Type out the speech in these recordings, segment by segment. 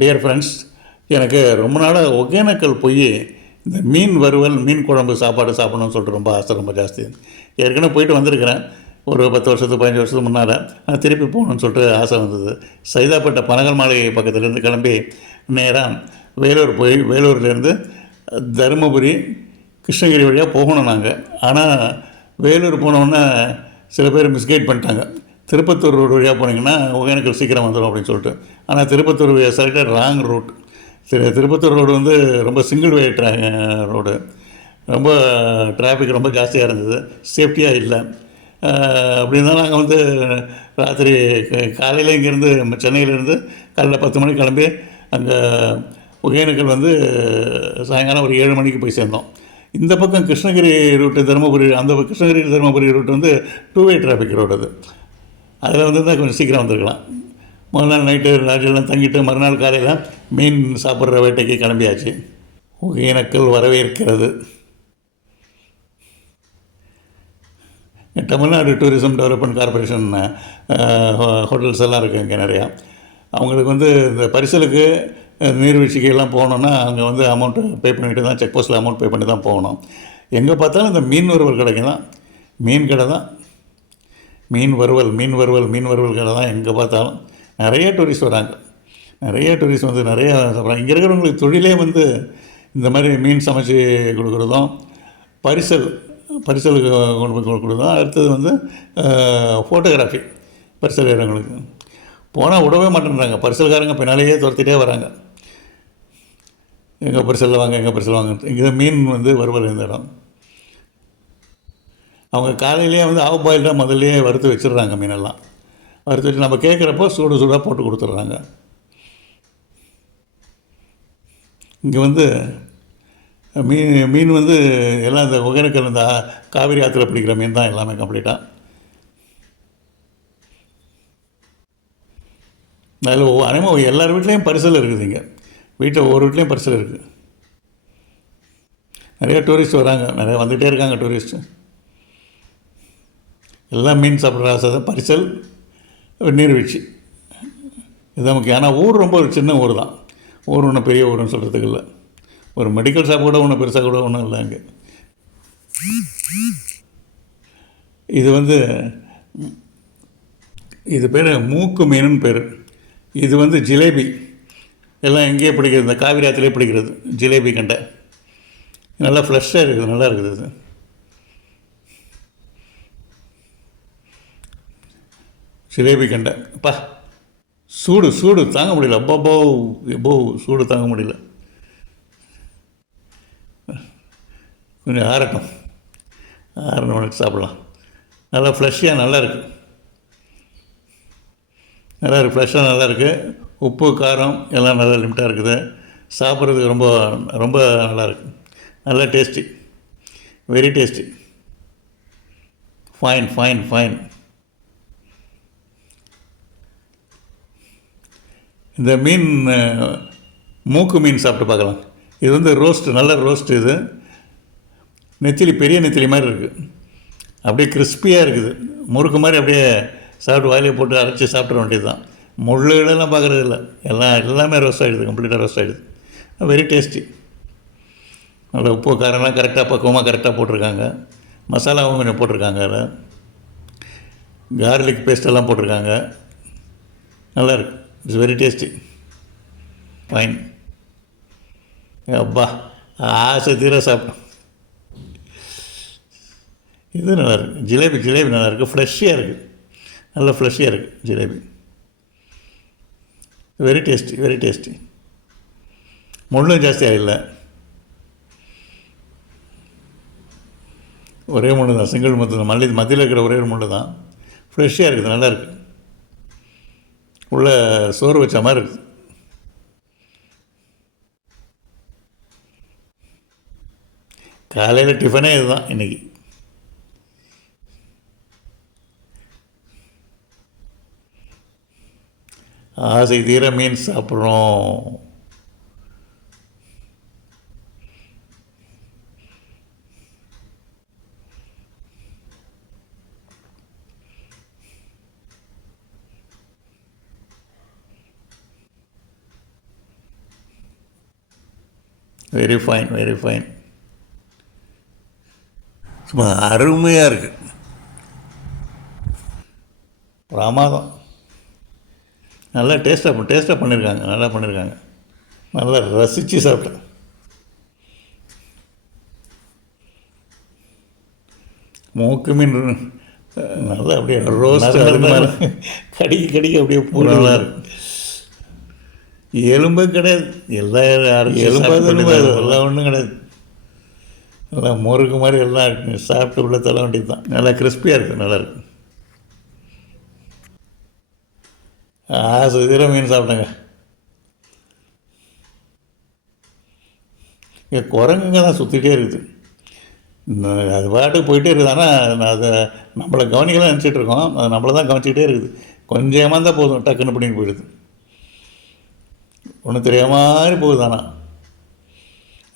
Dear friends, எனக்கு ரொம்ப நாளாக ஒகேனக்கல் போய் இந்த மீன் வறுவல், மீன் குழம்பு சாப்பாடு சாப்பிடணும்னு சொல்லிட்டு ரொம்ப ஆசை ரொம்ப ஜாஸ்தி. ஏற்கனவே போயிட்டு வந்திருக்கிறேன். ஒரு 10 வருஷத்துக்கு 15 வருஷத்துக்கு முன்னால். ஆனால் திருப்பி போகணுன்னு சொல்லிட்டு ஆசை வந்தது. சைதாப்பேட்டை பனகல் மாளிகை பக்கத்துலேருந்து கிளம்பி நேராக வேலூர் போய் வேலூர்லேருந்து தருமபுரி, கிருஷ்ணகிரி வழியாக போகணும் நாங்கள். ஆனால் வேலூர் போனோன்னே சில பேர் மிஸ்கைட் பண்ணிட்டாங்க. திருப்பத்தூர் ரோடு வழியாக போனீங்கன்னா ஒகேனக்கல் சீக்கிரம் வந்துடும் அப்படின்னு சொல்லிட்டு. ஆனால் Tirupattur selected wrong route. Tirupattur road வந்து ரொம்ப சிங்கிள் வே ரோடு. ரொம்ப டிராஃபிக் ரொம்ப ஜாஸ்தியாக இருந்தது, சேஃப்டியாக இல்லை. அப்படி இருந்தாலும் நாங்கள் வந்து ராத்திரி காலையில் இங்கேருந்து சென்னையிலேருந்து காலையில் 10 மணிக்கு கிளம்பி அங்கே ஒகேனக்கல் வந்து சாயங்காலம் ஒரு 7 மணிக்கு போய் சேர்ந்தோம். இந்த பக்கம் கிருஷ்ணகிரி ரூட்டு தருமபுரி, அந்த கிருஷ்ணகிரி தருமபுரி ரூட் வந்து 2 வே டிராஃபிக் ரோடு அது. அதில் வந்து தான் கொஞ்சம் சீக்கிரம் வந்துருக்கலாம். முதல் நாள் நைட்டு லாட்ஜெல்லாம் தங்கிட்டு மறுநாள் காலையில் மீன் சாப்பிட்ற வேட்டைக்கு கிளம்பியாச்சு. ஒகேனக்கல் வரவேற்கிறது. Tamil Nadu tourism development corporation hotels எல்லாம் இருக்குது இங்கே நிறையா. அவங்களுக்கு வந்து இந்த பரிசலுக்கு நீர்வீழ்ச்சிக்கெல்லாம் போகணுன்னா அங்கே வந்து அமௌண்ட்டு பே பண்ணிவிட்டு தான், செக் போஸ்ட்டில் அமௌண்ட் பே பண்ணி தான் போகணும். எங்கே பார்த்தாலும் இந்த மீன் வறுவல் கடைக்கு தான், மீன் கடை தான், மீன் வறுவல் கடை தான் எங்கே பார்த்தாலும். நிறைய டூரிஸ்ட் வராங்க, நிறைய டூரிஸ்ட் வந்து நிறைய சாப்பிட்றாங்க. இங்கே இருக்கிறவங்களுக்கு தொழிலே வந்து இந்த மாதிரி மீன் சமைச்சு கொடுக்குறதும், பரிசலுக்கு கொண்டு போய் கொடுக்குறதும். அடுத்தது வந்து ஃபோட்டோகிராஃபி. பரிசல் ஏறவங்களுக்கு போனால் விடவே மாட்டேன்றாங்க. பரிசல்காரங்க பின்னாலேயே துரத்திட்டே வராங்க. எங்கள் பரிசலில் வாங்க, எங்கள் பரிசல் வாங்க. இங்கே மீன் வந்து வறுவல் இந்த இடம். அவங்க காலையிலேயே வந்து ஆஃப் பாயில்டாக முதல்லையே வறுத்து வச்சிடுறாங்க மீனெல்லாம். வறுத்து வச்சு நம்ம கேட்குறப்போ சூடாக போட்டு கொடுத்துட்றாங்க. இங்கே வந்து மீன் வந்து எல்லாம் இந்த ஒகேனக்கல் இந்த காவிரி ஆற்றுல பிடிக்கிற மீன் தான் எல்லாமே கம்ப்ளீட்டாக. அதில் அனைவரும் எல்லார் வீட்லேயும் பரிசல் இருக்குது. இங்கே வீட்டில் ஒவ்வொரு வீட்லேயும் பரிசல் இருக்குது. நிறைய டூரிஸ்ட் வராங்க, நிறைய வந்துகிட்டே இருக்காங்க டூரிஸ்ட்டு. எல்லாம் மீன் சாப்பிட்ற ஆசை தான். பரிசல், நீர்வீழ்ச்சி இதுதான் முக்கியம். ஆனால் ஊர் ரொம்ப ஒரு சின்ன ஊர் தான். ஊர் ஒன்றும் பெரிய ஊருன்னு சொல்கிறதுக்கு இல்லை. ஒரு மெடிக்கல் ஷாப் கூட ஒன்றும் பெருசாக கூட ஒன்றும் இல்லை அங்கே. இது வந்து இது பேர் மூக்கு மீனுன்னு பேர். இது வந்து ஜிலேபி. எல்லாம் எங்கேயே பிடிக்கிறது, இந்த காவிரி ஆற்றுலேயே பிடிக்கிறது ஜிலேபி கண்டை. நல்லா ஃப்ரெஷ்ஷாக இருக்குது, நல்லா இருக்குது. இது ஜிலேபி கண்டை. அப்பா சூடு தாங்க முடியல. அப்போ சூடு தாங்க முடியல. கொஞ்சம் ஆறட்டும் மணிக்கு சாப்பிட்லாம். நல்லா ஃப்ரெஷ்ஷாக நல்லா இருக்குது. நல்லா இருக்குது, ஃப்ரெஷ்ஷாக நல்லா இருக்குது. உப்பு காரம் எல்லாம் நல்லா லிமிட்டாக இருக்குது. சாப்பிட்றதுக்கு ரொம்ப ரொம்ப நல்லா இருக்குது. நல்லா டேஸ்டி, வெரி டேஸ்டி. ஃபைன். இந்த மீன் மூக்கு மீன் சாப்பிட்டு பார்க்கலாம். இது வந்து ரோஸ்ட்டு, நல்ல ரோஸ்ட்டு. இது நெத்திலி, பெரிய நெத்திலி மாதிரி இருக்குது. அப்படியே கிறிஸ்பியாக இருக்குது, முறுக்கு மாதிரி. அப்படியே சாப்பிட்டு வாயிலே போட்டு அரைச்சி சாப்பிட வேண்டியது தான். முள்ளுகளெல்லாம் பார்க்குறது இல்லை. எல்லாமே ரோஸ்ட் ஆகிடுது, கம்ப்ளீட்டாக ரோஸ்ட் ஆகிடுது. Very tasty. நல்ல உப்பு காரம்லாம் கரெக்டாக பக்குவமாக கரெக்டாக போட்டிருக்காங்க. மசாலாவும் கொஞ்சம் போட்டிருக்காங்க. அதில் கார்லிக் பேஸ்ட்டெல்லாம் போட்டிருக்காங்க. நல்லாயிருக்கு. It's very tasty. ஃபைன். அப்பா ஆசை தீர சாப்பிட்டோம். இது நல்லாயிருக்கு. ஜிலேபி நல்லாயிருக்கு, ஃப்ரெஷ்ஷாக இருக்குது. நல்லா ஃப்ரெஷ்ஷாக இருக்குது ஜிலேபி. Very tasty. முள்ளும் ஜாஸ்தியாக இல்லை. ஒரே முள் தான், சிங்கிள் முள். மத்தியில் இருக்கிற ஒரே முள் தான். ஃப்ரெஷ்ஷாக இருக்குது, நல்லா இருக்குது. உள்ள சோறு வச்ச மாதிரி இருக்குது. காலையில் டிஃபனே இதுதான் இன்றைக்கி. ஆசை தீர மீன் சாப்பிட்றோம். Very fine, very fine. சும்மா அருமையாக இருக்குது. பிரமாதம். நல்லா டேஸ்ட்டாக பண்ணியிருக்காங்க, நல்லா பண்ணியிருக்காங்க. நல்லா ரசித்து சாப்பிட்டேன். மூக்கு மீன் நல்லா அப்படியே ரோஸ்ட் கடிக்க அப்படியே பூரா இருக்கு. எலும்பு கிடையாது, எலும்பு எல்லாம் ஒன்றும் கிடையாது. எல்லாம் முறுக்கு மாதிரி எல்லாம் சாப்பிட்டு உள்ள தள்ள வேண்டியது தான். நல்லா கிறிஸ்பியாக இருக்குது, நல்லாயிருக்கு. சுதிர மீன் சாப்பிட்டேங்க. இங்கே குரங்குங்க தான் சுற்றிட்டே இருக்குது. அது பாட்டுக்கு போயிட்டே இருக்குது. ஆனால் அதை நம்மளை கவனிக்கலாம் நினச்சிட்டு இருக்கோம். அது நம்மளை தான் கவனிச்சிக்கிட்டே இருக்குது. கொஞ்சம் ஏமாந்தால் போதும், டக்குன்னு பண்ணிட்டு போயிடுது. ஒன்றும் தெரியாத மாதிரி போகுது. ஆனால்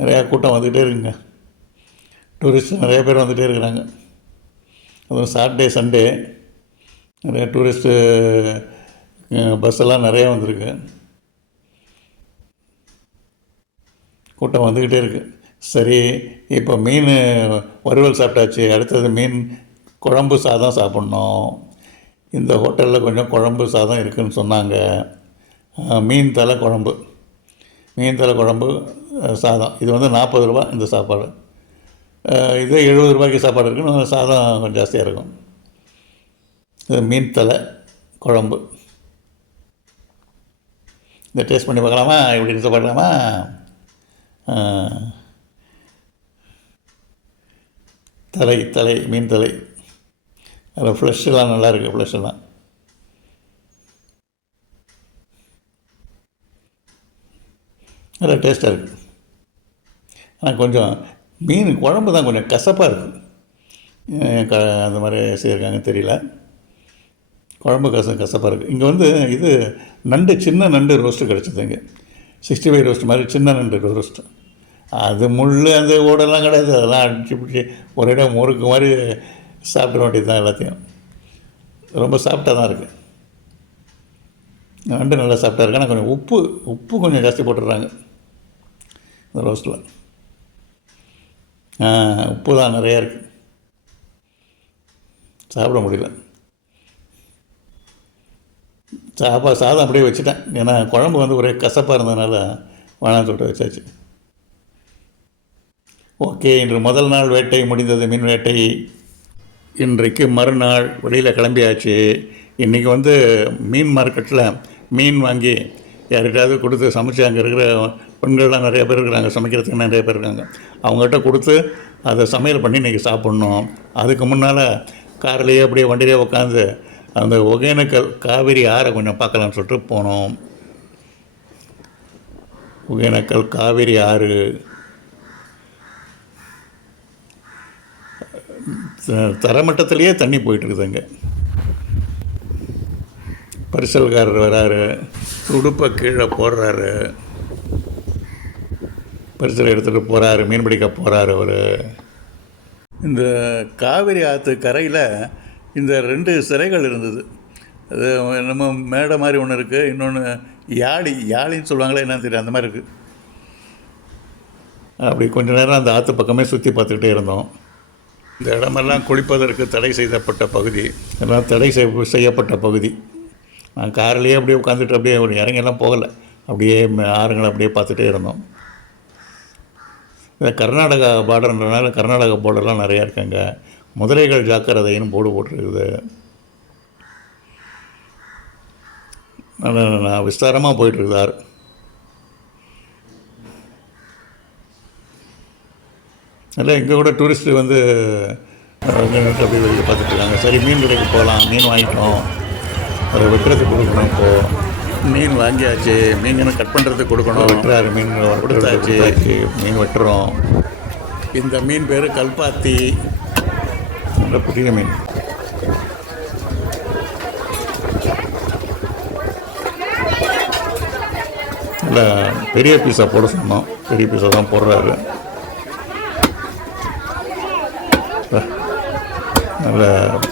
நிறையா கூட்டம் வந்துக்கிட்டே இருக்குங்க. டூரிஸ்ட்டு நிறைய பேர் வந்துகிட்டே இருக்கிறாங்க. அதுவும் சாட்டர்டே சண்டே நிறைய டூரிஸ்ட்டு பஸ்ஸெல்லாம் நிறையா வந்திருக்கு. கூட்டம் வந்துக்கிட்டே இருக்குது. சரி, இப்போ மீன் வறுவல் சாப்பிட்டாச்சு, அடுத்தது மீன் குழம்பு சாதம் சாப்பிட்ணும். இந்த ஹோட்டலில் கொஞ்சம் குழம்பு சாதம் இருக்குதுன்னு சொன்னாங்க. மீன் தலை குழம்பு சாதம். இது வந்து 40 ரூபா இந்த சாப்பாடு. இதே 70 ரூபாய்க்கு சாப்பாடு இருக்குன்னு சாதம் கொஞ்சம் ஜாஸ்தியாக இருக்கும். இது மீன் தலை குழம்பு. இதை டேஸ்ட் பண்ணி பார்க்கலாமா? இப்படி சாப்பிடலாமா? தலை மீன் தலை. அதில் ஃப்ளஷ்ஷெல்லாம் நல்லாயிருக்கு. ஃப்ளஷ்ஷெல்லாம் நல்லா டேஸ்ட்டாக இருக்குது. ஆனால் கொஞ்சம் மீன் குழம்பு தான் கொஞ்சம் கசப்பாக இருக்குது. அந்த மாதிரி செய்யிருக்காங்கன்னு தெரியல. குழம்பு கசப்பாக இருக்குது. இங்கே வந்து இது நண்டு, சின்ன நண்டு ரோஸ்ட்டு கிடச்சிது. இங்கே 65 ரோஸ்ட் மாதிரி சின்ன நண்டு ரோஸ்ட்டு. அது முள் அந்த ஓடெல்லாம் கிடையாது. அதெல்லாம் அடிச்சு பிடிச்சி ஒரே இடம் முறுக்கு மாதிரி சாப்பிட வேண்டியது தான் எல்லாத்தையும். ரொம்ப சாப்பிட்டா தான் இருக்குது. நண்டு நல்லா சாப்பிட்டா இருக்கு. ஆனால் கொஞ்சம் உப்பு கொஞ்சம் ஜாஸ்தி போட்டுடுறாங்க இந்த ரோஸ்ட்டில். உப்பு தான் நிறையா இருக்குது, சாப்பிட முடியல. சாதம் அப்படியே வச்சுட்டேன். ஏன்னா குழம்பு வந்து ஒரே கசப்பாக இருந்ததுனால வேணாம்னு சொல்லிட்டு வச்சாச்சு. ஓகே, இன்று முதல் நாள் வேட்டை முடிந்தது, மீன் வேட்டை. இன்றைக்கு மறுநாள் வெளியில் கிளம்பியாச்சு. இன்றைக்கி வந்து மீன் மார்க்கெட்டில் மீன் வாங்கி யார்கிட்டாவது கொடுத்து சமைச்சு, அங்கே இருக்கிற பெண்கள்லாம் நிறைய பேர் இருக்கிறாங்க, சமைக்கிறதுக்கு நிறைய பேர் இருக்காங்க, அவங்ககிட்ட கொடுத்து அதை சமையல் பண்ணி இன்றைக்கி சாப்பிட்ணும். அதுக்கு முன்னால் கார்லேயே அப்படியே வண்டியிலே உட்காந்து அந்த ஒகேனக்கல் காவிரி ஆறை கொஞ்சம் பார்க்கலான்னு சொல்லிட்டு போனோம். ஒகேனக்கல் காவிரி ஆறு தரமட்டத்திலேயே தண்ணி போயிட்டுருக்குது. அங்கே பரிசல்காரர் வராரு, துடுப்பை கீழே போடுறாரு, பரிசல் எடுத்துகிட்டு போகிறாரு, மீன் பிடிக்க போகிறாரு அவர். இந்த காவிரி ஆற்று கரையில் இந்த 2 சிறைகள் இருந்தது. அது நம்ம மேடை மாதிரி ஒன்று இருக்குது, இன்னொன்று யாழின்னு சொல்லுவாங்களே என்னன்னு தெரியும், அந்த மாதிரி இருக்குது. அப்படி கொஞ்சம் நேரம் அந்த ஆற்று பக்கமே சுற்றி பார்த்துக்கிட்டே இருந்தோம். இந்த இடமெல்லாம் குளிப்பதற்கு தடை செய்யப்பட்ட பகுதி, எல்லாம் தடை செய்யப்பட்ட பகுதி. நான் காரிலேயே அப்படியே உட்காந்துட்டு அப்படியே ஒரு இறங்கெல்லாம் போகலை, அப்படியே ஆறுங்களை அப்படியே பார்த்துட்டே இருந்தோம். இந்த கர்நாடகா பார்டர்ன்றனால கர்நாடகா போர்டெல்லாம் நிறையா இருக்காங்க. முதலைகள் ஜாக்கிரதைன்னு போர்டு போட்டிருக்குது. நான் விஸ்தாரமாக போயிட்டுருக்குது ஆறு. இல்லை, இங்கே கூட டூரிஸ்ட்டு வந்து அப்படி வெளியே பார்த்துட்ருக்காங்க. சரி, மீன் கடைக்கு போகலாம், மீன் வாங்கிட்டோம், அதை வெட்டுறதுக்கு கொடுக்கணும். இப்போது மீன் வாங்கியாச்சு, மீன் கட் பண்ணுறதுக்கு கொடுக்கணும். வெட்டுறாரு, மீன் கொடுத்தாச்சு, மீன் வெட்டுறோம். இந்த மீன் பேர் கல்பாத்தி, நல்ல புதிய மீன். இல்லை, பெரிய பீஸாக போட சொன்னோம், பெரிய பீஸாக தான் போடுறாரு. நல்ல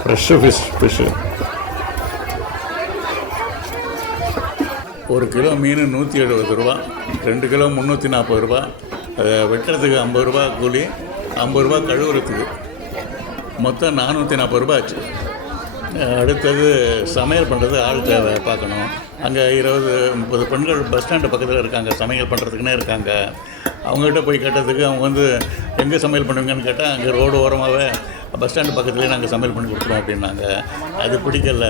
ஃப்ரெஷ்ஷு ஃபிஷ்ஷு. 1 கிலோ மீன் 170 ரூபா, 2 கிலோ 340 ரூபா, அதை வெட்டுறதுக்கு 50 ரூபா கூலி, 50 ரூபா கழுவுறதுக்கு, மொத்தம் 440 ஆச்சு. அடுத்தது சமையல் பண்ணுறது ஆள் தேவை பார்க்கணும். அங்கே 20-30 பெண்கள் பஸ் ஸ்டாண்டு பக்கத்தில் இருக்காங்க, சமையல் பண்ணுறதுக்குன்னே இருக்காங்க. அவங்ககிட்ட போய் கேட்டதுக்கு அவங்க வந்து எங்கே சமையல் பண்ணுவீங்கன்னு கேட்டால் அங்கே ரோடு ஓரமாகவே பஸ் ஸ்டாண்டு பக்கத்துலேயே நாங்கள் சமையல் பண்ணி கொடுக்குறோம் அப்படின்னாங்க. அது பிடிக்கல.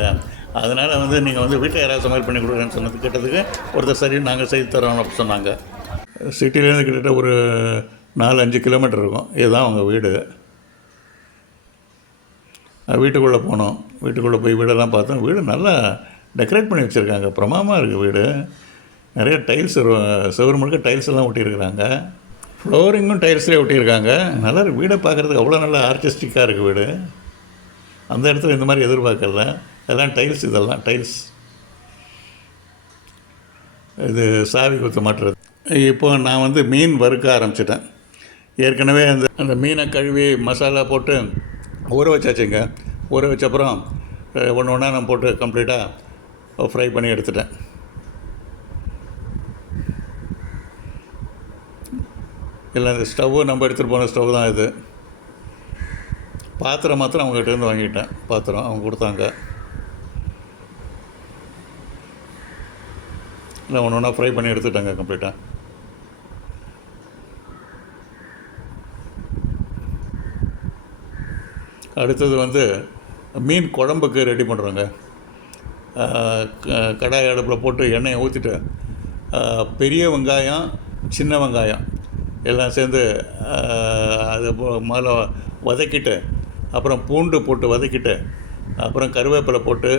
அதனால் வந்து நீங்கள் வந்து வீட்டில் யாராவது சமையல் பண்ணி கொடுக்குறேன்னு சொன்னது கேட்டதுக்கு ஒருத்தர் சரி நாங்கள் செய்து தரோம் அப்படின்னு சொன்னாங்க. சிட்டிலேருந்து கிட்டத்தட்ட ஒரு 4-5 கிலோமீட்டர் இருக்கும். இதுதான் அவங்க வீடு. வீட்டுக்குள்ளே போனோம். வீட்டுக்குள்ளே போய் வீடெல்லாம் பார்த்தோம். வீடு நல்லா டெக்கரேட் பண்ணி வச்சுருக்காங்க. பிரமாதமாக இருக்குது வீடு. நிறைய டைல்ஸ், செவரு முழுக்க டைல்ஸ் எல்லாம் ஒட்டியிருக்கிறாங்க. ஃப்ளோரிங்கும் டைல்ஸ்லேயே ஒட்டியிருக்காங்க. நல்லா இருக்குது. வீடை பார்க்குறதுக்கு அவ்வளோ நல்லா ஆர்டிஸ்டிக்காக இருக்குது வீடு. அந்த இடத்துல இந்த மாதிரி எதிர்பார்க்கல. எல்லாம் டைல்ஸ், இதெல்லாம் டைல்ஸ். இது சாவி குத்து மாட்டுறது. இப்போ நான் வந்து மீன் வறுக்க ஆரம்பிச்சிட்டேன். ஏற்கனவே அந்த மீனை கழுவி மசாலா போட்டு ஊற வச்சாச்சுங்க. ஊற வச்ச அப்புறம் ஒன்று ஒன்றா நான் போட்டு கம்ப்ளீட்டாக ஃப்ரை பண்ணி எடுத்துட்டேன். இல்லை இந்த ஸ்டவ்வு நம்ம எடுத்துகிட்டு போன ஸ்டவ் தான் இது. பாத்திரம் மாத்திரம் அவங்ககிட்டேருந்து வாங்கிட்டேன். பாத்திரம் அவங்க கொடுத்தாங்க. இல்லை ஒன்று ஒன்றா ஃப்ரை பண்ணி எடுத்துட்டாங்க கம்ப்ளீட்டாக. அடுத்தது வந்து மீன் குழம்புக்கு ரெடி பண்ணுறோங்க. கடாய் அடுப்பில் போட்டு எண்ணெயை ஊற்றிட்டு பெரிய வெங்காயம், சின்ன வெங்காயம் எல்லாம் சேர்ந்து அதை முதல்ல வதக்கிட்டு, அப்புறம் பூண்டு போட்டு வதக்கிட்டு, அப்புறம் கருவேப்பிலை போட்டு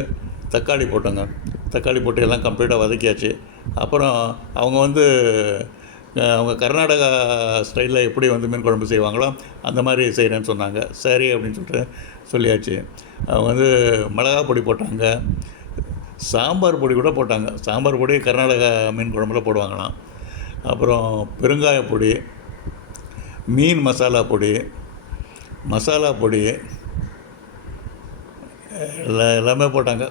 தக்காளி போட்டோங்க. தக்காளி போட்டு எல்லாம் கம்ப்ளீட்டாக வதக்கியாச்சு. அப்புறம் அவங்க வந்து அவங்க கர்நாடகா ஸ்டைலில் எப்படி வந்து மீன் குழம்பு செய்வாங்களோ அந்த மாதிரி செய்கிறேன்னு சொன்னாங்க. சரி அப்படின்னு சொல்லிட்டு சொல்லியாச்சு. அவங்க வந்து மிளகா பொடி போட்டாங்க, சாம்பார் பொடி கூட போட்டாங்க. சாம்பார் பொடி கர்நாடகா மீன் குழம்புல போடுவாங்களாம். அப்புறம் பெருங்காய பொடி, மீன் மசாலா பொடி எல்லாமே போட்டாங்க.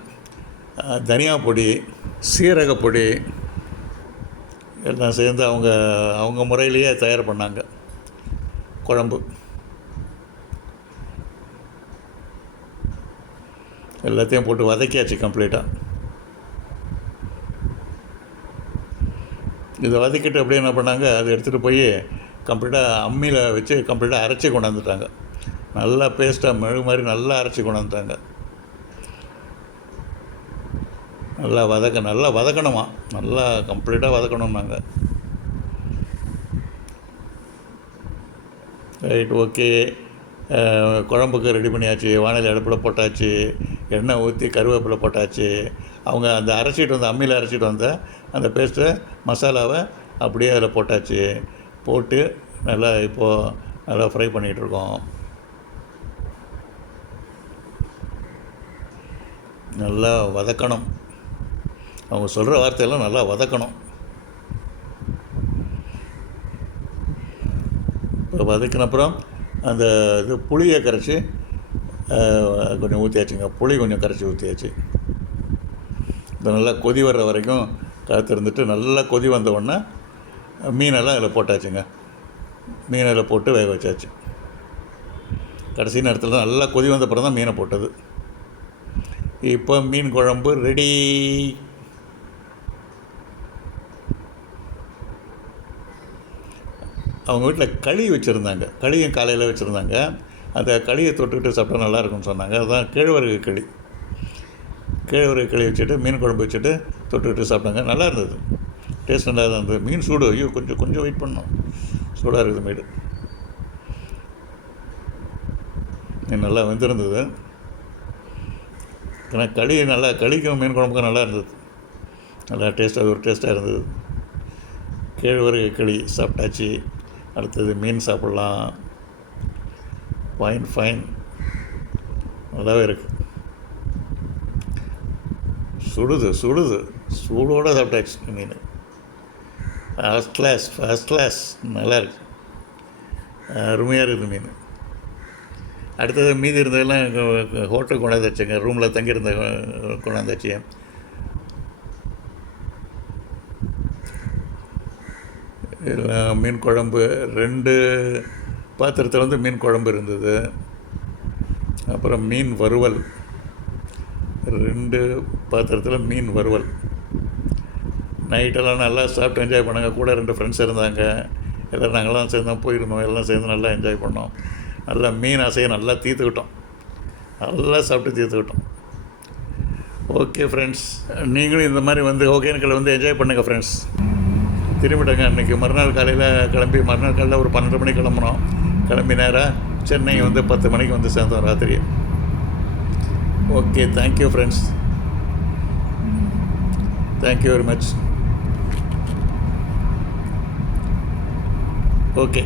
தனியா பொடி, சீரக பொடி எல்லாம் சேர்ந்து அவங்க முறையிலேயே தயார் பண்ணாங்க குழம்பு. எல்லாத்தையும் போட்டு வதக்கியாச்சு கம்ப்ளீட்டாக. இதை வதக்கிட்டு அப்படியே என்ன பண்ணாங்க, அதை எடுத்துகிட்டு போய் கம்ப்ளீட்டாக அம்மியில் வச்சு கம்ப்ளீட்டாக அரைச்சி கொண்டாந்துட்டாங்க. நல்லா பேஸ்ட்டாக மெழுகு மாதிரி நல்லா அரைச்சி கொண்டாந்துட்டாங்க. நல்லா வதக்கணுமா, நல்லா கம்ப்ளீட்டாக வதக்கணும்னாங்க. Right, okay. குழம்புக்கு ரெடி பண்ணியாச்சு. வானொலி அடுப்பில் போட்டாச்சு. எண்ணெய் ஊற்றி கருவேப்பிலை போட்டாச்சு. அவங்க அந்த அம்மியில் அரைச்சிட்டு வந்த அந்த பேஸ்ட்டை, மசாலாவை அப்படியே அதில் போட்டாச்சு. போட்டு இப்போது நல்லா ஃப்ரை பண்ணிகிட்ருக்கோம். நல்லா வதக்கணும். அவங்க சொல்கிற வார்த்தையெல்லாம் நல்லா வதக்கணும். இப்போ வதக்கின அப்புறம் அந்த புளியை கரைச்சி கொஞ்சம் ஊற்றியாச்சுங்க. புளி கொஞ்சம் கரைச்சி ஊற்றியாச்சு. இந்த நல்லா கொதி வர்ற வரைக்கும் காத்திருந்துட்டு, நல்லா கொதி வந்த உடனே மீனெல்லாம் அதில் போட்டாச்சுங்க. மீனில் போட்டு வேக வச்சாச்சு. கடைசி நேரத்தில் தான் நல்லா கொதி வந்த அப்புறம் தான் மீனை போட்டது. இப்போ மீன் குழம்பு ரெடி. அவங்க வீட்டில் களி வச்சுருந்தாங்க. களியும் காலையில் வச்சுருந்தாங்க. அந்த களியை தொட்டுக்கிட்டு சாப்பிட்டா நல்லாயிருக்கும்னு சொன்னாங்க. அதுதான் கேழ்வரகு களி வச்சுட்டு மீன் குழம்பு வச்சுட்டு தொட்டுக்கிட்டு சாப்பிட்டாங்க. நல்லா இருந்தது. டேஸ்ட் நல்லா தான் இருந்தது. மீன் சூடு. ஐயோ, கொஞ்சம் வெயிட் பண்ணோம். சூடாக இருக்குது மீன் நல்லா வெந்திருந்தது. ஏன்னா களிக்கும் மீன் குழம்புக்கும் நல்லா இருந்தது. நல்லா டேஸ்ட்டாக ஒரு டேஸ்ட்டாக இருந்தது. கேழ்வரகு களி சாப்பிட்டாச்சு. அடுத்தது மீன் சாப்பிட்லாம். ஃபைன் நல்லாவே இருக்குது. சுடுது சூடோடு சாப்பிட்டாச்சு மீன். ஃபர்ஸ்ட் கிளாஸ் நல்லா இருக்குது. அருமையாக இருக்குது மீன். அடுத்தது மீதி இருந்ததெல்லாம் ஹோட்டலுக்கு கொண்டாந்து வச்சுங்க. ரூமில் தங்கியிருந்த கொண்டாந்து வச்சு எல்லாம் மீன் குழம்பு 2 பாத்திரத்தில் வந்து மீன் குழம்பு இருந்தது. அப்புறம் மீன் வறுவல் 2 பாத்திரத்தில் மீன் வறுவல். நைட்டெல்லாம் நல்லா சாப்பிட்டு என்ஜாய் பண்ணாங்க. கூட 2 ஃப்ரெண்ட்ஸ் இருந்தாங்க. எல்லோரும் நாங்கள்லாம் சேர்ந்து தான் போயிருந்தோம். எல்லாம் சேர்ந்து நல்லா என்ஜாய் பண்ணோம். நல்லா மீன் ஆசையை நல்லா தீர்த்துக்கிட்டோம். நல்லா சாப்பிட்டு தீர்த்துக்கிட்டோம். ஓகே ஃப்ரெண்ட்ஸ், நீங்களும் இந்த மாதிரி வந்து ஒகேனக்கல் வந்து என்ஜாய் பண்ணுங்கள் ஃப்ரெண்ட்ஸ். திரும்பிட்டங்க. அன்றைக்கி மறுநாள் காலையில் கிளம்பி மறுநாள் காலையில் ஒரு 12 மணிக்கு கிளம்புனோம். கிளம்பி நேராக சென்னை வந்து 10 மணிக்கு வந்து சேர்ந்தோம் ராத்திரி. Okay, thank you friends. Thank you very much. Okay.